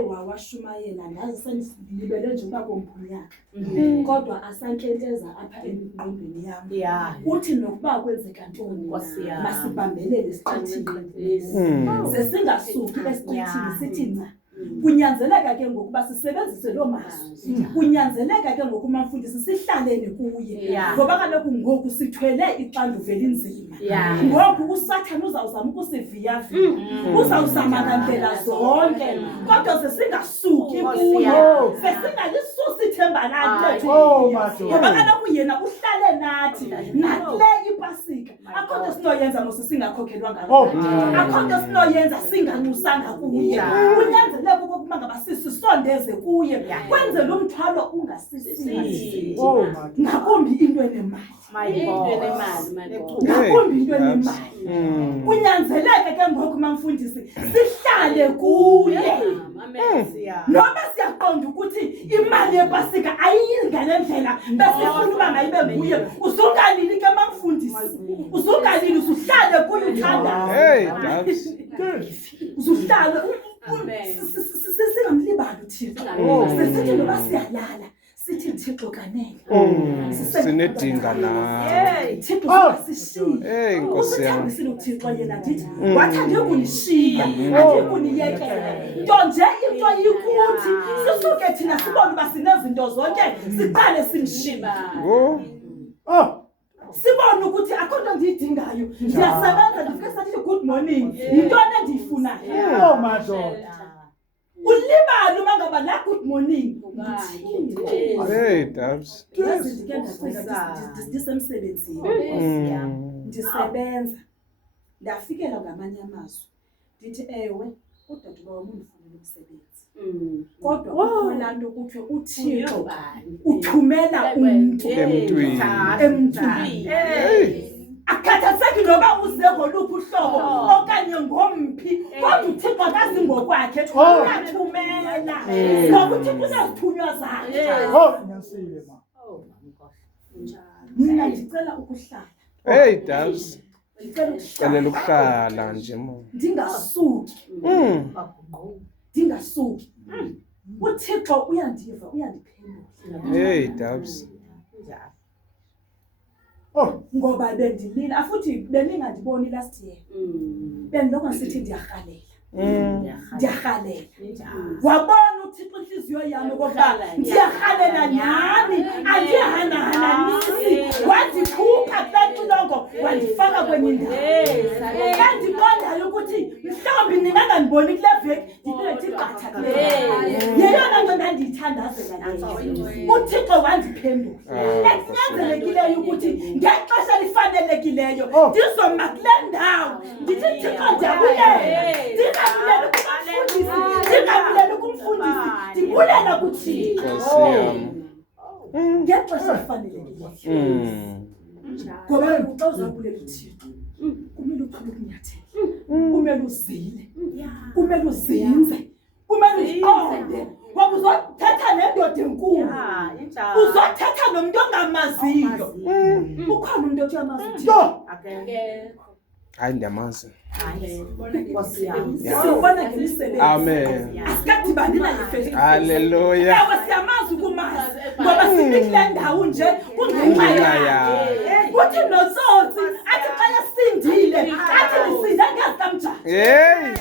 wawashumayela ngaze senilibele nje uba komphonyaka kodwa asankenteza apha engqondweni yami uthi nokuba kwenzeka ntoni masibambelele isiqithini sesingasuki esiqithini sithi nca kunyanzeleka ke ngokuba sisebenzise lo mazwi kunyanzeleka ke ngoku umfundisi sihlaleni kuye ngoba kaloku ngoku sithwele ixanduva elinzima ngoku usathana uzawuzama ukusiviya uzawuzama ngandlela zonke kodwa sesingasuki kuyo sesingalisusi ithemba lakhe ngoba kaloku yena uhlale nathi nakule ipasika akho nto sinoyenza mosisingakhokelwa ngalo akho nto sinoyenza singanxusanga kuye kunyanzeleka ukuba ngaba sisondeze kuye kwenzela umthwalo ungasisisi ngakumbi into enemali ngakumbi into enemali kunyanzeleke ke ngoku mfundisi sihlale kuye noba siyaqonda ukuthi imali yepasika ayingale ndlela besifuna uba mayibe kuye usungalili ke mfundisi usungalili usuhlale kuye uthanda usuhlale singamlibali uThixo sesithi noba siyalala sithi Thixo kanene sinedinga nawe Thixo sishiye Nkosi yami uThixo yena ndithi wathande ukunishiya ande kuniyekela nto nje into yikuthi sisuke thina sibone uba sinezinto zonke siqale simshiya sibone ukuthi akho nto ndiyidingayo ndiyasebenza ndifike sathi good morning yintoni endiyifunayo madoda ulibali uma ngaba la good morning Dabs ndisemsebenzini ndisebenza ndafikela ngamanye amazwi ndithi ewe udaduba wami undifunela umsebenzi kodwa kukho laa nto kuthiwe uThixo uthumela umntu emntwini akhathazeki noba uze ngoluphi uhlobo okanye ngomphi kodwa uThixo akazi ngokwakhe uyathumela ngokuthi kunezithunywa zakhe mina ndicela ukuhlala Dabs Cela ukuhlala nje ndingasuki ndingasuki uThixo uyandiva uyandiphendula Dabs ngoba bendilila futhi beningandiboni last year bendiloko ngisithi ndiyarhalela wabona uThixo inhliziyo yami ngoba ndiyarhalela nyani andihananisi wandikhupha kulentulongo wandifaka kwenye indawo kandiqondayo ukuthi mhlawumbi ningangandiboni kule veki ndiphinde ndiqatha kule yeyona nto ndandiyithandazela leyo uThixo wandiphendula ekunyanzelekileyo ukuthi ngexesha lifanelekileyo ndizoma kule ndawo ndithi Thixo ndiyabulela ndingabulela kumfundisi ndingabulela kumfundisi ndibulela kuThixo ngexesha lifanelekileyo ngoba xa uzabulela uThixo kumele uqale ukunyathela kumele uzile kumele uzinze kumele uziqonde ngoba uzothetha nendoda enkulu uzothetha nomuntu ongamaziyo ukhona umuntu othi amazi hayi ndiyamazi sibona ngemisebenzi Amen asikadibani naye face Hallelujah ewe siyamazi ukumazi ngoba sinikule ndawo nje kungenxa yakhe uthi notsotsi athi xa yasindile athi nisinde ngezikamjani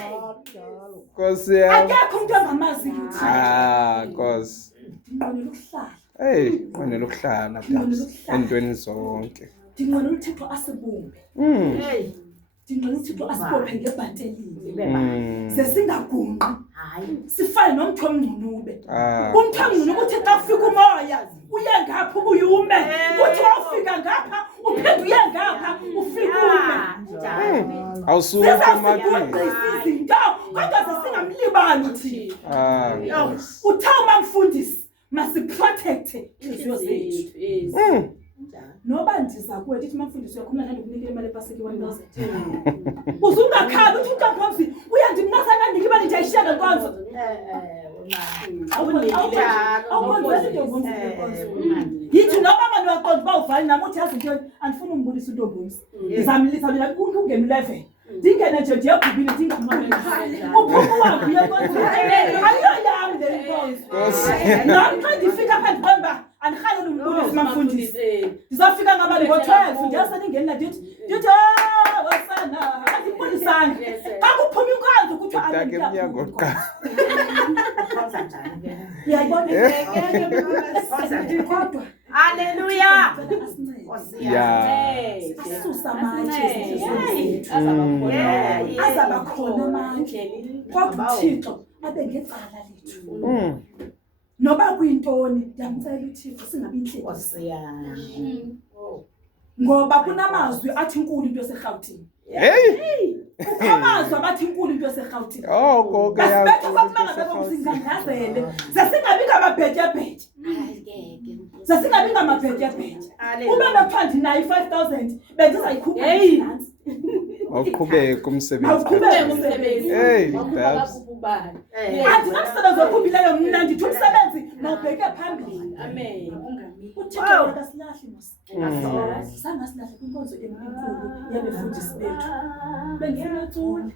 Nkosi yami akekho umuntu ongamaziyo Nkosi ndinqwenela ukuhlala Fanele ukuhlala entweni zonke ndinqwenela uThixo asibumbe ndinqwenela uThixo asibophe ngebhantelini sesingagungqi sifane nomthi omngcunube umthi omngcunube uthi xa ufika umoya uye ngapha ubuyume uthi wawufika ngapha uphinde uye ngapha ufike ume awusuke emakini izinto kodwa sesingamlibali uThixo uthawuma mfundisi masiprotecte inhliziyo zethu noba ndiza kuwe ndithi mfundisi uyakhuluma nani ukunikela imali epasiki 1000 uzungakhali uthi uqaphomsi uyandimnasa kanike imali nje ayishiya ngenkonzo yithi noba abantu baqonda uba uvali nami uthi yazi into andifuna umbulisa untombomsi ndizamlisa mina kungemlevel ndingene nje ndiyagubile ndingamamela uphuma wakho uyekonzela ayiyoyami le nkonzo nam xa ndifika apha ndiqomba andirhaleli umbonisi mamfundisi ndizawufika ngabani ngo-12 ndiyaseningeni ndithi wesana andibulisanga xa kuphuma inkonzo kuthiwa emnyango kuqala kodwa Haleluya. asusa amanje azaba khona amanje kodwa uThixo abe ngecala lethu noba kuyintoni ndiyamcela uThixo singabi inhleki ngoba kunamazwi athi inkulu into eseRhawutini amazwi abathi inkulu into eseRhawutini konke asibethe kwakumangabekho kusingangazele sesingabi ngamabhetyebhetye sesingabi ngamabhetyebhetye ube bekuthiwa ndinayo 5,000 bendizayikhupha nansi awuqhubeke umsebenzi awuqhubeke umsebenzi andinamsebenzi okhuphileyo mna ndithi umsebenzi mawubheke phambili uThixo akasilahli sangasilahli kwinkonzo enkulu yabefundisi bethu benginathuli